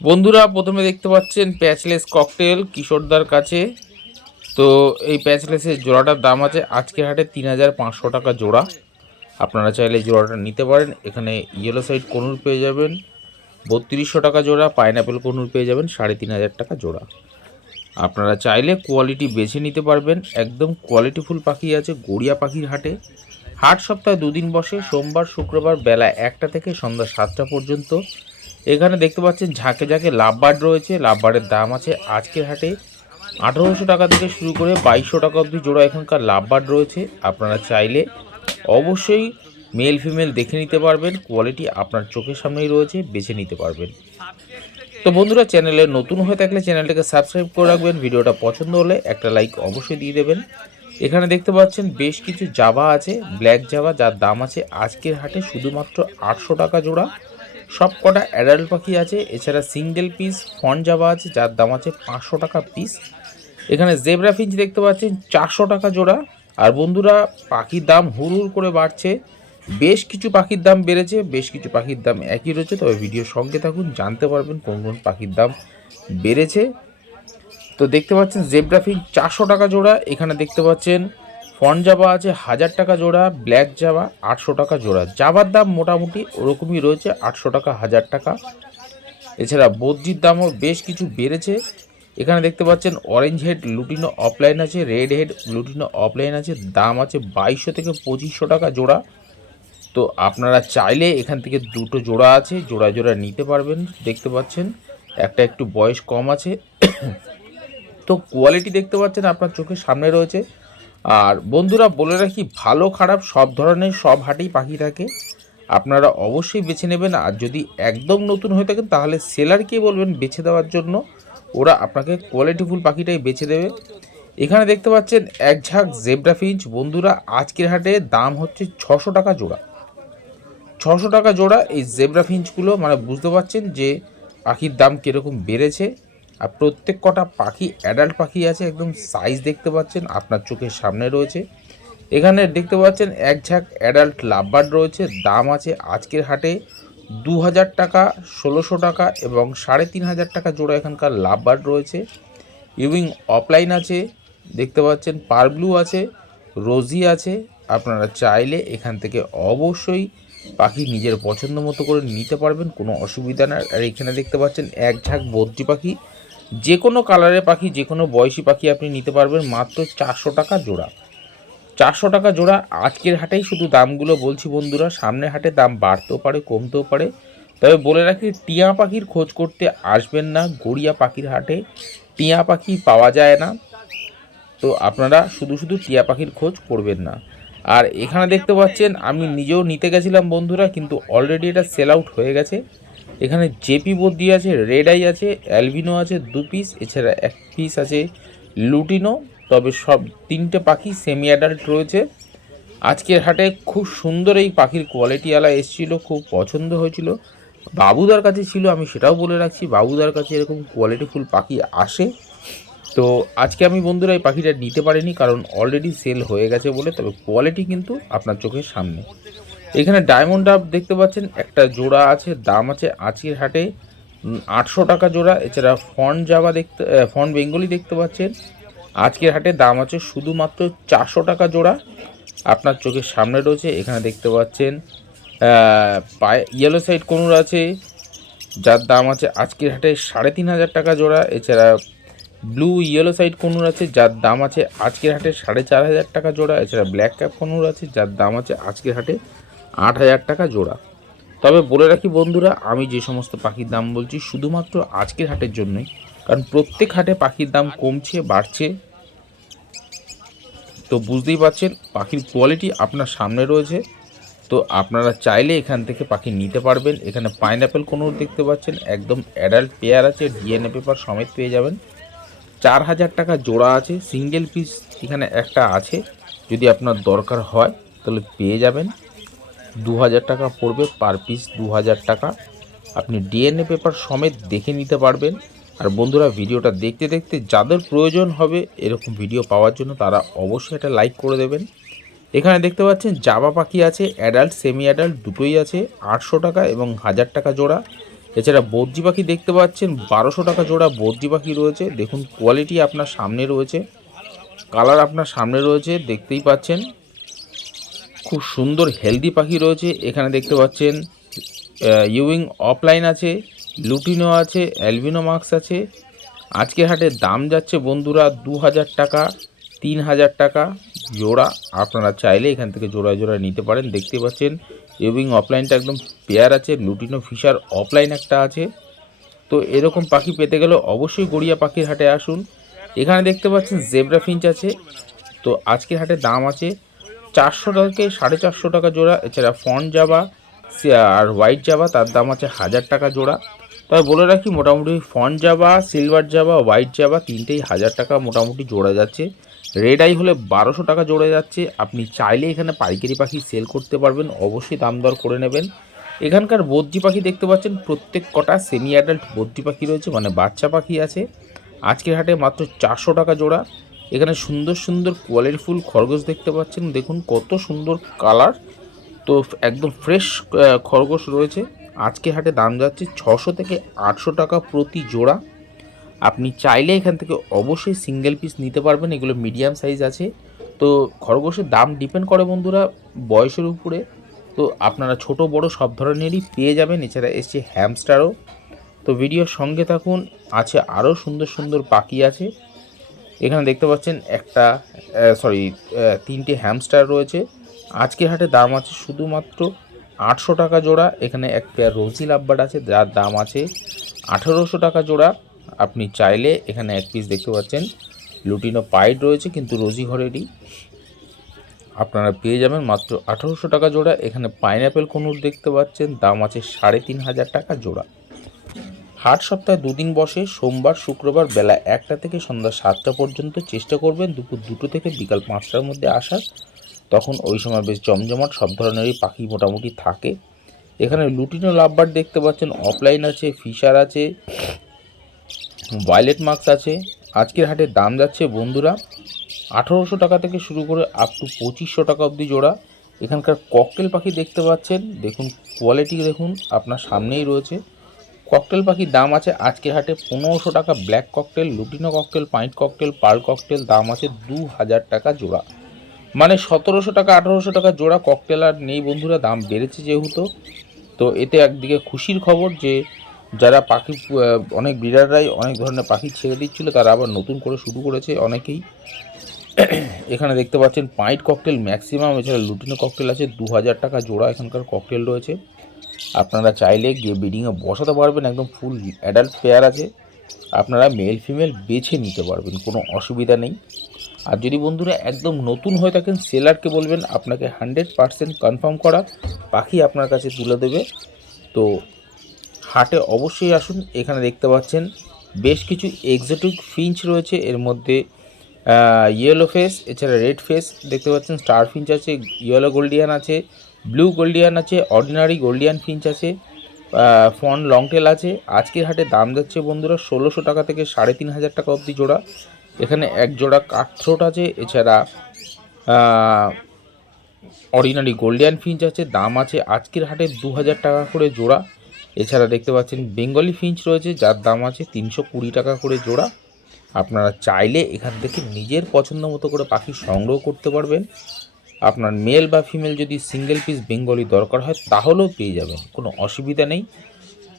বন্ধুরা প্রথমে দেখতে পাচ্ছেন প্যাচলেস ককটেল কিশোরদার কাছে। তো এই প্যাচলেসের জোড়াটার দাম আছে আজকের হাটে ৩,৫০০ টাকা জোড়া। আপনারা চাইলে এই জোড়াটা নিতে পারেন। এখানে ইয়েলো সাইড কনুর পেয়ে যাবেন ৩২০০ টাকা জোড়া, পাইনাপেল কনুর পেয়ে যাবেন ৩,৫০০ টাকা জোড়া। আপনারা চাইলে কোয়ালিটি বেছে নিতে পারবেন। একদম কোয়ালিটিফুল পাখি আছে গড়িয়া পাখির হাটে। হাট সপ্তাহে দুদিন বসে, সোমবার শুক্রবার বেলা ১টা থেকে সন্ধ্যা ৭টা পর্যন্ত। এখানে দেখতে পাচ্ছেন ঝাঁকে ঝাঁকে লাভবার্ড রয়েছে। লাভবার্ডের দাম আছে আজকের হাটে ১৮০০ টাকা থেকে শুরু করে ২২০০ টাকা অবধি জোড়া এখানকার লাভবার্ড রয়েছে। আপনারা চাইলে অবশ্যই মেল ফিমেল দেখে নিতে পারবেন। কোয়ালিটি আপনার চোখের সামনেই রয়েছে, বেছে নিতে পারবেন। তো বন্ধুরা, চ্যানেলে নতুন হয়ে থাকলে চ্যানেলটাকে সাবস্ক্রাইব করে রাখবেন। ভিডিওটা পছন্দ হলে একটা লাইক অবশ্যই দিয়ে দেবেন। এখানে দেখতে পাচ্ছেন বেশ কিছু জাভা আছে, ব্ল্যাক জাভা, যার দাম আছে আজকের হাটে শুধুমাত্র ৮০০ টাকা জোড়া। সব কটা অ্যাডাল্ট পাখি আছে। এছাড়া সিঙ্গেল পিস ফন জাভা আছে, যার দাম আছে ৫০০ টাকা পিস। এখানে জেব্রা ফিঞ্চ দেখতে পাচ্ছেন ৪০০ টাকা জোড়া। আর বন্ধুরা, পাখির দাম হুড় হুড় করে বাড়ছে। বেশ কিছু পাখির দাম বেড়েছে, বেশ কিছু পাখির দাম একই রয়েছে। তবে ভিডিওর সঙ্গে থাকুন, জানতে পারবেন কোন কোন পাখির দাম বেড়েছে। তো দেখতে পাচ্ছেন জেব্রা ফিঞ্চ ৪০০ টাকা জোড়া। এখানে দেখতে পাচ্ছেন ফন জাভা আছে ১০০০ টাকা জোড়া, ব্ল্যাক জাভা ৮০০ টাকা জোড়া। জাভার দাম মোটামুটি ওরকমই রয়েছে, ৮০০ টাকা ১০০০ টাকা। এছাড়া বদ্রির দামও বেশ কিছু বেড়েছে। এখানে দেখতে পাচ্ছেন অরেঞ্জ হেড লুটিনো অফলাইন আছে, রেড হেড লুটিনো অফলাইন আছে, দাম আছে ২২০০ থেকে ২৫০০ টাকা জোড়া। তো আপনারা চাইলে এখান থেকে দুটো জোড়া আছে, জোড়া জোড়া নিতে পারবেন। দেখতে পাচ্ছেন একটা একটু বয়স কম আছে। তো কোয়ালিটি দেখতে পাচ্ছেন আপনার চোখের সামনে রয়েছে। আর বন্ধুরা বলে রাখি, ভালো খারাপ সব ধরনের সব হাটেই পাখি থাকে, আপনারা অবশ্যই বেছে নেবেন। আর যদি একদম নতুন হয়ে থাকেন তাহলে সেলারকে বলবেন বেছে দেওয়ার জন্য, ওরা আপনাকে কোয়ালিটিফুল পাখিটাই বেছে দেবে। এখানে দেখতে পাচ্ছেন এক ঝাঁক জেব্রা ফিঞ্চ। বন্ধুরা আজকের হাটে দাম হচ্ছে ৬০০ টাকা জোড়া। ৬০০ টাকা জোড়া এই জেব্রা ফিঞ্চগুলো, মানে বুঝতে পারছেন যে পাখির দাম কীরকম বেড়েছে। আর প্রত্যেক কটা পাখি অ্যাডাল্ট পাখি আছে, একদম সাইজ দেখতে পাচ্ছেন আপনার চোখের সামনে রয়েছে। এখানে দেখতে পাচ্ছেন এক ঝাঁক অ্যাডাল্ট লাভবার্ড রয়েছে, দাম আছে আজকের হাটে ২০০০ টাকা, ১৬০০ টাকা এবং ৩৫০০ টাকা জোড়া এখানকার লাভবার্ড রয়েছে। ইউইং অফলাইন আছে, দেখতে পাচ্ছেন পার ব্লু আছে, রোজি আছে। আপনারা চাইলে এখান থেকে অবশ্যই পাখি নিজের পছন্দ মতো করে নিতে পারবেন, কোনো অসুবিধা না। আর এখানে দেখতে পাচ্ছেন এক ঝাঁক বদ্রি পাখি, যে কোনো কালারের পাখি, যে কোনো বয়সী পাখি আপনি নিতে পারবেন মাত্র ৪০০ টাকা জোড়া। ৪০০ টাকা জোড়া আজকের হাটেই শুধু দামগুলো বলছি বন্ধুরা, সামনের হাটে দাম বাড়তেও পারে কমতেও পারে। তবে বলে রাখি, টিয়া পাখির খোঁজ করতে আসবেন না, গড়িয়া পাখির হাটে টিয়া পাখি পাওয়া যায় না। তো আপনারা শুধু শুধু টিয়া পাখির খোঁজ করবেন না। আর এখানে দেখতে পাচ্ছেন আমি নিজেও নিতে গেছিলাম বন্ধুরা, কিন্তু অলরেডি এটা সেল আউট হয়ে গেছে। এখানে জেপি বদ্রি আছে, রেড আই আছে, অ্যালবিনো আছে ২ পিস, এছাড়া ১ পিস আছে লুটিনো। তবে সব তিনটে পাখি সেমি অ্যাডাল্ট রয়েছে। আজকের হাটে খুব সুন্দর এই পাখির কোয়ালিটিওয়ালা এসেছিলো, খুব পছন্দ হয়েছিল। বাবুদার কাছে ছিল, আমি সেটাও বলে রাখছি, বাবুদার কাছে এরকম কোয়ালিটিফুল পাখি আসে। তো আজকে আমি বন্ধুরা এই পাখিটা নিতে পারিনি, কারণ অলরেডি সেল হয়ে গেছে বলে। তবে কোয়ালিটি কিন্তু আপনার চোখের সামনে। এখানে ডায়মন্ড ডাব দেখতে পাচ্ছেন একটা জোড়া আছে, দাম আছে আজকের হাটে ৮০০ টাকা জোড়া। এছাড়া ফন জাভা ফন বেঙ্গলি দেখতে পাচ্ছেন আজকের হাটে দাম আছে শুধুমাত্র ৪০০ টাকা জোড়া, আপনার চোখের সামনে রয়েছে। এখানে দেখতে পাচ্ছেন ইয়েলো সাইড কনুর আছে, যার দাম আছে আজকের হাটে ৩৫০০ টাকা জোড়া। এছাড়া ব্লু ইয়েলো সাইড কনুর আছে, যার দাম আছে আজকের হাটে ৪৫০০ টাকা জোড়া। এছাড়া ব্ল্যাক ক্যাপ কনুর আছে, যার দাম আছে আজকের হাটে ৮০০০ টাকা জোড়া। তবে বলে রাখি বন্ধুরা, আমি যে সমস্ত পাখির দাম বলছি শুধুমাত্র আজকের হাটের জন্যই, কারণ প্রত্যেক হাটে পাখির দাম কমছে বাড়ছে। তো বুঝতেই পারছেন পাখির কোয়ালিটি আপনার সামনে রয়েছে। তো আপনারা চাইলে এখান থেকে পাখি নিতে পারবেন। এখানে পাইনাপেল কোনুর দেখতে পাচ্ছেন, একদম অ্যাডাল্ট পেয়ার আছে, ডিএনএ পেপার সমেত পেয়ে যাবেন। ৪০০০ টাকা জোড়া আছে, সিঙ্গেল পিস এখানে একটা আছে, যদি আপনার দরকার হয় তাহলে পেয়ে যাবেন। ২০০০ টাকা পড়বে পার পিস, ২০০০ টাকা আপনি ডিএনএ পেপার সমেত দেখে নিতে পারবেন। আর বন্ধুরা, ভিডিওটা দেখতে দেখতে যাদের প্রয়োজন হবে এরকম ভিডিও পাওয়ার জন্য, তারা অবশ্যই একটা লাইক করে দেবেন। এখানে দেখতে পাচ্ছেন জাভা পাখি আছে, অ্যাডাল্ট সেমি অ্যাডাল্ট দুটোই আছে, ৮০০ টাকা এবং ১০০০ টাকা জোড়া। এছাড়া বদ্রি পাখি দেখতে পাচ্ছেন 1200 টাকা জোড়া বদ্রি পাখি রয়েছে। দেখুন কোয়ালিটি আপনার সামনে রয়েছে, কালার আপনার সামনে রয়েছে, দেখতেই পাচ্ছেন খুব সুন্দর হেলদি পাখি রয়েছে। এখানে দেখতে পাচ্ছেন ইউইং অফলাইন আছে, লুটিনো আছে, অ্যালবিনো মার্কস আছে। আজকের হাটে দাম যাচ্ছে বন্ধুরা 2000 টাকা, 3000 টাকা জোড়া। আপনারা চাইলে এখান থেকে জোড়ায় জোড়ায় নিতে পারেন। দেখতে পাচ্ছেন ইউইং অফলাইনটা একদম পেয়ার আছে, লুটিনো ফিশার অফলাইন একটা আছে। তো এরকম পাখি পেতে গেলে অবশ্যই গড়িয়া পাখির হাটে আসুন। এখানে দেখতে পাচ্ছেন জেব্রা ফিঞ্চ আছে। তো আজকের হাটে দাম আছে 400 থেকে 450 টাকা জোড়া। এছাড়া ফন জাবা আর হোয়াইট জাবা তার দাম আছে 1000 টাকা জোড়া। তবে বলে রাখি মোটামুটি ফন জাবা, সিলভার জাবা, হোয়াইট জাবা তিনটেই 1000 টাকা মোটামুটি জোড়া যাচ্ছে। রেড আই হলে 1200 টাকা জোড়া যাচ্ছে। আপনি চাইলে এখানে পাইকারি পাখি সেল করতে পারবেন, অবশ্যই দাম দর করে নেবেন। এখানকার বদ্রি পাখি দেখতে পাচ্ছেন প্রত্যেক কটা সেমি অ্যাডাল্ট বদ্রি পাখি রয়েছে, মানে বাচ্চা পাখি আছে। আজকের হাটে মাত্র 400 টাকা জোড়া। এখানে সুন্দর সুন্দর কোয়ালিটিফুল খরগোশ দেখতে পাচ্ছেন, দেখুন কত সুন্দর কালার। তো একদম ফ্রেশ খরগোশ রয়েছে। আজকে হাটে দাম যাচ্ছে 600 থেকে 800 টাকা প্রতি জোড়া। আপনি চাইলে এখান থেকে অবশ্যই সিঙ্গেল পিস নিতে পারবেন, এগুলো মিডিয়াম সাইজ আছে। তো খরগোশের দাম ডিপেন্ড করে বন্ধুরা বয়সের উপরে। তো আপনারা ছোট বড় সব ধরনেরই পেয়ে যাবেন। এছাড়া এসছে হ্যামস্টারও। তো ভিডিওর সঙ্গে থাকুন, আছে আরও সুন্দর সুন্দর পাখি আছে। এখানে দেখতে পাচ্ছেন একটা তিনটে হ্যামস্টার রয়েছে। আজকের হাটে দাম আছে শুধুমাত্র 800 টাকা জোড়া। এখানে এক পেয়ার রোজি লাভবার্ড আছে যার দাম আছে 1800 টাকা জোড়া। আপনি চাইলে এখানে এক পিস দেখতে পাচ্ছেন লুটিনো পাইড রয়েছে, কিন্তু রোজি ঘরেরই, আপনারা পেয়ে যাবেন মাত্র 1800 টাকা জোড়া। এখানে পাইনঅ্যাপেল কনুর দেখতে পাচ্ছেন, দাম আছে 3500 টাকা জোড়া। হাট সপ্তাহে দুদিন বসে, সোমবার শুক্রবার বেলা 1টা থেকে সন্ধ্যা 7টা পর্যন্ত। চেষ্টা করবেন দুপুর 2টো থেকে বিকাল 5টার মধ্যে আসার, তখন ওই সময় বেশ জমজমাট সব ধরনেরই পাখি মোটামুটি থাকে। এখানে লুটিনো লাভবার্ড দেখতে পাচ্ছেন, অফলাইন আছে, ফিশার আছে, ভায়োলেট মার্কস আছে। আজকের হাটে দাম যাচ্ছে বন্ধুরা 1800 টাকা থেকে শুরু করে আপ টু 2500 টাকা অবধি জোড়া। এখানকার ককটেল পাখি দেখতে পাচ্ছেন, দেখুন কোয়ালিটি দেখুন আপনার সামনেই রয়েছে। ককটেল পাখির দাম আছে আজকের হাটে 1500 টাকা black cockatiel, lutino cockatiel, pied cockatiel, pearl cockatiel দাম আছে 2000 টাকা জোড়া। মানে 1700 টাকা 1800 টাকা জোড়া ককটেল আর নেই বন্ধুরা, দাম বেড়েছে যেহেতু। তো এতে একদিকে খুশির খবর যে যারা পাখি অনেক ব্রিডাররাই অনেক ধরনের পাখি ছেড়ে দিচ্ছিল, তারা আবার নতুন করে শুরু করেছে অনেকেই। এখানে দেখতে পাচ্ছেন পাইন্ট ককটেল ম্যাক্সিমাম। এছাড়া লুটিনো ককটেল আছে 2000 টাকা জোড়া। এখানকার ককটেল রয়েছে, আপনারা চাইলে গিয়ে ব্রিডিংয়ে বসাতে পারবেন। একদম ফুল অ্যাডাল্ট পেয়ার আছে, আপনারা মেল ফিমেল বেছে নিতে পারবেন, কোনো অসুবিধা নেই। আর যদি বন্ধুরা একদম নতুন হয়ে থাকেন, সেলারকে বলবেন আপনাকে 100% কনফার্ম করা পাখি আপনার কাছে তুলে দেবে। তো হাটে অবশ্যই আসুন। এখানে দেখতে পাচ্ছেন বেশ কিছু এক্সোটিক ফিঞ্চ রয়েছে, এর মধ্যে ইয়েলো ফেস, এছাড়া রেড ফেস দেখতে পাচ্ছেন, স্টার ফিঞ্চ আছে, ইয়েলো গোল্ডিয়ান আছে, ব্লু গোল্ডিয়ান আছে, অর্ডিনারি গোল্ডিয়ান ফিঞ্চ আছে, ফন লংটেল আছে। আজকের হাটে দাম যাচ্ছে বন্ধুরা 1600 টাকা থেকে 3500 টাকা অবধি জোড়া। এখানে এক জোড়া কাঠথ্রোট আছে, এছাড়া অর্ডিনারি গোল্ডিয়ান ফিঞ্চ আছে, দাম আছে আজকের হাটে 2000 টাকা করে জোড়া। এছাড়া দেখতে পাচ্ছেন বেঙ্গলি ফিঞ্চ রয়েছে, যার দাম আছে 320 টাকা করে জোড়া। আপনারা চাইলে এখান থেকে নিজের পছন্দ মতো করে পাখি সংগ্রহ করতে পারবেন। আপনার মেল বা ফিমেল যদি সিঙ্গেল পিস বেঙ্গলি দরকার হয় তাহলেও পেয়ে যাবেন, কোনো অসুবিধা নেই।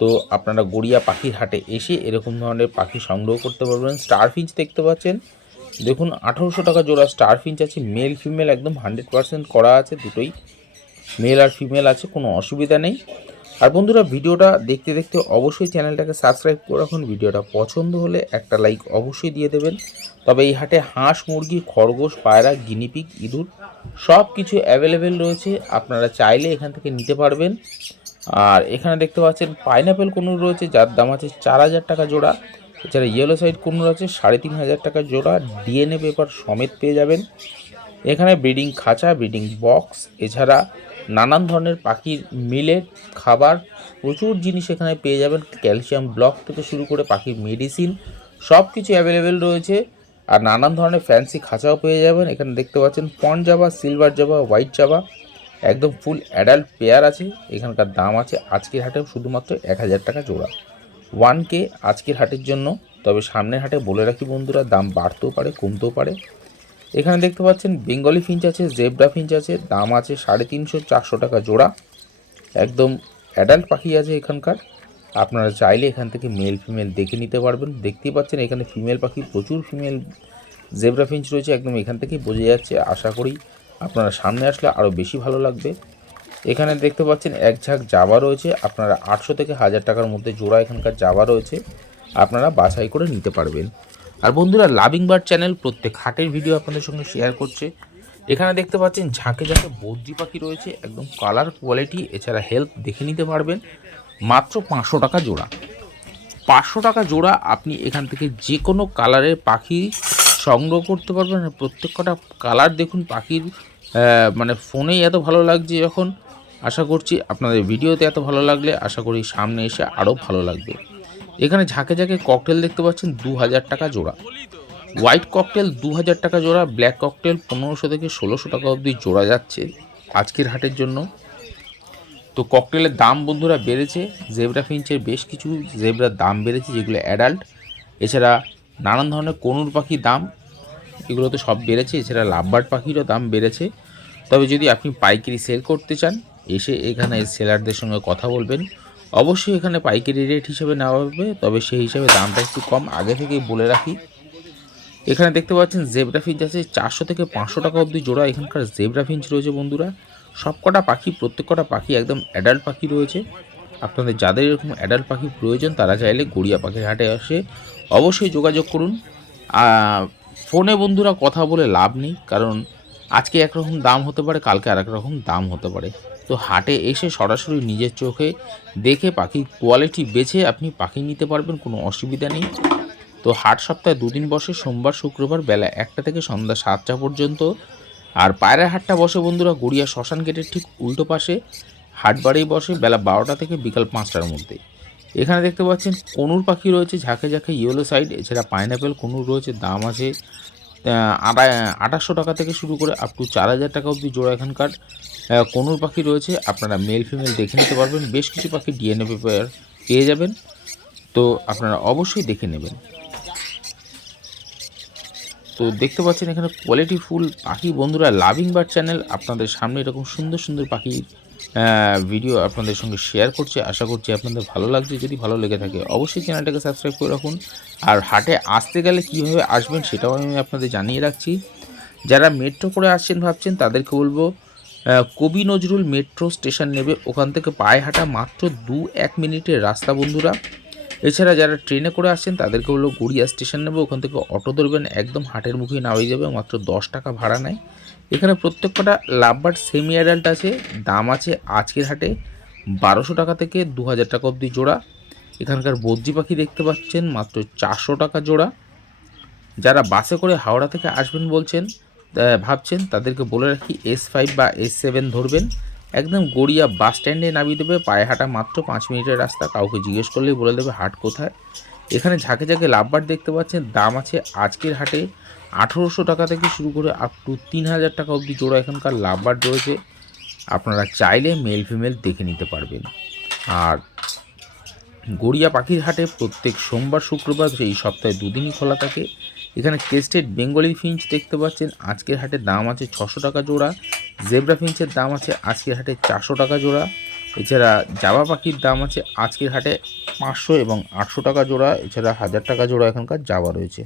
তো আপনারা গড়িয়া পাখির হাটে এসে এরকম ধরনের পাখি সংগ্রহ করতে পারবেন। স্টার ফিঞ্চ দেখতে পাচ্ছেন, দেখুন 1800 টাকা জোড়া স্টার ফিঞ্চ আছে, মেল ফিমেল একদম 100% করা আছে, দুটোই মেল আর ফিমেল আছে, কোনো অসুবিধা নেই। আর বন্ধুরা ভিডিওটা দেখতে দেখতে অবশ্যই চ্যানেলটাকে সাবস্ক্রাইব করে রাখুন। ভিডিওটা পছন্দ হলে একটা লাইক অবশ্যই দিয়ে দেবেন। তবে এই হাটে হাঁস, মুরগি, খরগোশ, পায়রা, গিনিপিগ, ইঁদুর সব কিছু অ্যাভেলেবেল রয়েছে, আপনারা চাইলে এখান থেকে নিতে পারবেন। আর এখানে দেখতে পাচ্ছেন পাইনঅ্যাপেল কুনুর রয়েছে, যার দাম আছে 4000 টাকা জোড়া। এছাড়া ইয়েলো সাইড কুনুর আছে 3500 টাকা জোড়া, ডিএনএ পেপার সমেত পেয়ে যাবেন। এখানে ব্রিডিং খাঁচা, ব্রিডিং বক্স, এছাড়া নানান ধরনের পাখির মিলের খাবার, প্রচুর জিনিস এখানে পেয়ে যাবেন। ক্যালসিয়াম ব্লক থেকে শুরু করে পাখির মেডিসিন সব কিছু অ্যাভেলেবেল রয়েছে। আর নানান ধরনের ফ্যান্সি খাঁচাও পেয়ে যাবেন। এখানে দেখতে পাচ্ছেন ফন জাবা, সিলভার জাবা, হোয়াইট জাবা, একদম ফুল অ্যাডাল্ট পেয়ার আছে, এখানকার দাম আছে আজকের হাটে শুধুমাত্র 1000 টাকা জোড়া। 1K আজকের হাটের জন্য। তবে সামনের হাটে বলে রাখি বন্ধুরা, দাম বাড়তেও পারে কমতেও পারে। এখানে দেখতে পাচ্ছেন বেঙ্গলি ফিঞ্চ আছে, জেব্রা ফিঞ্চ আছে, দাম আছে 350-400 টাকা জোড়া। একদম অ্যাডাল্ট পাখি আছে এখানকার। আপনারা চাইলে এখান থেকে মেল ফিমেল দেখে নিতে পারবেন। দেখতেই পাচ্ছেন এখানে ফিমেল পাখি প্রচুর, ফিমেল জেব্রা ফিঞ্চ রয়েছে, একদম এখান থেকেই বোঝা যাচ্ছে। আশা করি আপনারা সামনে আসলে আরও বেশি ভালো লাগবে। এখানে দেখতে পাচ্ছেন এক ঝাঁক জাবা রয়েছে, আপনারা 800 থেকে 1000 টাকার মধ্যে জোড়া এখানকার জাবা রয়েছে, আপনারা বাছাই করে নিতে পারবেন। আর বন্ধুরা, লাভিং বার্ড চ্যানেল প্রত্যেক হাটের ভিডিও আপনাদের সঙ্গে শেয়ার করছে। এখানে দেখতে পাচ্ছেন ঝাঁকে ঝাঁকে বদ্রি পাখি রয়েছে, একদম কালার কোয়ালিটি এছাড়া হেলথ দেখে নিতে পারবেন। মাত্র 500 টাকা জোড়া। 500 টাকা জোড়া আপনি এখান থেকে যে কোনো কালারের পাখি সংগ্রহ করতে পারবেন। প্রত্যেকটা কালার দেখুন, পাখির মানে ফোনেই এত ভালো লাগছে যখন, আশা করছি আপনাদের ভিডিওতে এত ভালো লাগলে আশা করি সামনে এসে আরও ভালো লাগবে। এখানে ঝাঁকে ঝাঁকে ককটেল দেখতে পাচ্ছেন 2000 টাকা জোড়া। হোয়াইট ককটেল 2000 টাকা জোড়া, ব্ল্যাক ককটেল 1500 থেকে 1600 টাকা অবধি জোড়া যাচ্ছে আজকের হাটের জন্য। তো ককটেলের দাম বন্ধুরা বেড়েছে, জেব্রা ফিঞ্চের বেশ কিছু জেব্রার দাম বেড়েছে যেগুলো অ্যাডাল্ট। এছাড়া নানান ধরনের কনুর পাখির দাম, এগুলো তো সব বেড়েছে। এছাড়া লাভবার্ড পাখিরও দাম বেড়েছে। তবে যদি আপনি পাইকারি সেল করতে চান, এসে এখানে সেলারদের সঙ্গে কথা বলবেন। অবশ্যই এখানে পাইকারি রেট হিসেবে নেওয়া হবে, তবে সেই হিসাবে দামটা একটু কম, আগে থেকেই বলে রাখি। এখানে দেখতে পাচ্ছেন জেব্রা ফিঞ্চ আছে 400 থেকে 500 টাকা অবধি জোড়া এখানকার জেব্রা ফিঞ্চ রয়েছে বন্ধুরা। সবকটা পাখি, প্রত্যেকটা পাখি একদম অ্যাডাল্ট পাখি রয়েছে। আপনাদের যাদের এরকম অ্যাডাল্ট পাখি প্রয়োজন তারা চাইলে গড়িয়া পাখির হাটে আসে অবশ্যই যোগাযোগ করুন। ফোনে বন্ধুরা কথা বলে লাভ নেই, কারণ আজকে একরকম দাম হতে পারে, কালকে আর এক রকম দাম হতে পারে। তো হাটে এসে সরাসরি নিজের চোখে দেখে পাখির কোয়ালিটি বেছে আপনি পাখি নিতে পারবেন, কোনো অসুবিধা নেই। তো হাট সপ্তাহে 2 দিন বসে, সোমবার শুক্রবার বেলা 1টা থেকে সন্ধ্যা 7টা পর্যন্ত। আর পায়রার হাটটা বসে বন্ধুরা গড়িয়া শ্মশান গেটের ঠিক উল্টো পাশে, হাটবাড়ি বসে বেলা 12টা থেকে বিকাল 5টার মধ্যে। এখানে দেখতে পাচ্ছেন কনুর পাখি রয়েছে ঝাঁকে ঝাঁকে ইয়েলো সাইড, এছাড়া পাইনাপেল কনুর রয়েছে, দাম আছে 2800 টাকা থেকে শুরু করে আপ টু 4000 টাকা অবধি জোড়া এখানকার কনুর পাখি রয়েছে। আপনারা মেল ফিমেল দেখে নিতে পারবেন, বেশ কিছু পাখি ডিএনএ পেপার পেয়ে যাবেন, তো আপনারা অবশ্যই দেখে নেবেন। তো দেখতে পাচ্ছেন এখানে কোয়ালিটি ফুল পাখি বন্ধুরা, লাভিং বার্ড চ্যানেল আপনাদের সামনে এরকম সুন্দর সুন্দর পাখির ভিডিও আপনাদের সঙ্গে শেয়ার করছে। আশা করছি আপনাদের ভালো লাগছে। যদি ভালো লেগে থাকে অবশ্যই চ্যানেলটাকে সাবস্ক্রাইব করে রাখুন। আর হাটে আসতে গেলে কীভাবে আসবেন সেটাও আমি আপনাদের জানিয়ে রাখছি। যারা মেট্রো করে আসছেন ভাবছেন তাদেরকে বলবো, কবি নজরুল মেট্রো স্টেশন নেবে, ওখান থেকে পায়ে হাঁটা মাত্র 2-1 মিনিটের রাস্তা বন্ধুরা। এছাড়া যারা ট্রেনে করে আসছেন তাদেরকে হলো গড়িয়া স্টেশন নেবে, ওখান থেকে অটো ধরবেন, একদম হাটের মুখেই নামিয়ে যাবে, মাত্র 10 টাকা ভাড়া নেয়। এখানে প্রত্যেকটা লাভবার্ড সেমি অ্যাডাল্ট আছে, দাম আছে আজকের হাটে 1200 টাকা থেকে 2000 টাকা অবধি জোড়া। এখানকার বদ্রি পাখি দেখতে পাচ্ছেন মাত্র 400 টাকা জোড়া। যারা বাসে করে হাওড়া থেকে আসবেন বলছেন ভাবছেন তাদেরকে বলে রাখি S5 বা S7 ধরবেন, একদম গড়িয়া বাস স্ট্যান্ডে নামিয়ে দেবে, পায়ে হাঁটা মাত্র 5 মিনিটের রাস্তা, কাউকে জিজ্ঞেস করলেই বলে দেবে হাট কোথায়। এখানে ঝাঁকে ঝাঁকে লাভবার্ড দেখতে পাচ্ছেন, দাম আছে আজকের হাটে 1800 টাকা থেকে শুরু করে আপ টু 3000 টাকা অবধি জোড়া এখানকার লাভবার্ড রয়েছে। আপনারা চাইলে মেল ফিমেল দেখে নিতে পারবেন। আর গড়িয়া পাখির হাটে প্রত্যেক সোমবার শুক্রবার এই সপ্তাহে 2 দিনই খোলা থাকে। এখানে ক্রেস্টেড বেঙ্গলি ফিঞ্চ দেখতে পাচ্ছেন, আজকের হাটে দাম আছে 600 টাকা জোড়া। জেব্রা ফিঞ্চের দাম আছে আজকের হাটে 400 টাকা জোড়া। এছাড়া জাবা পাখির দাম আছে আজকের হাটে 500 এবং 800 টাকা জোড়া। এছাড়া 1000 টাকা জোড়া এখানকার জাবা রয়েছে।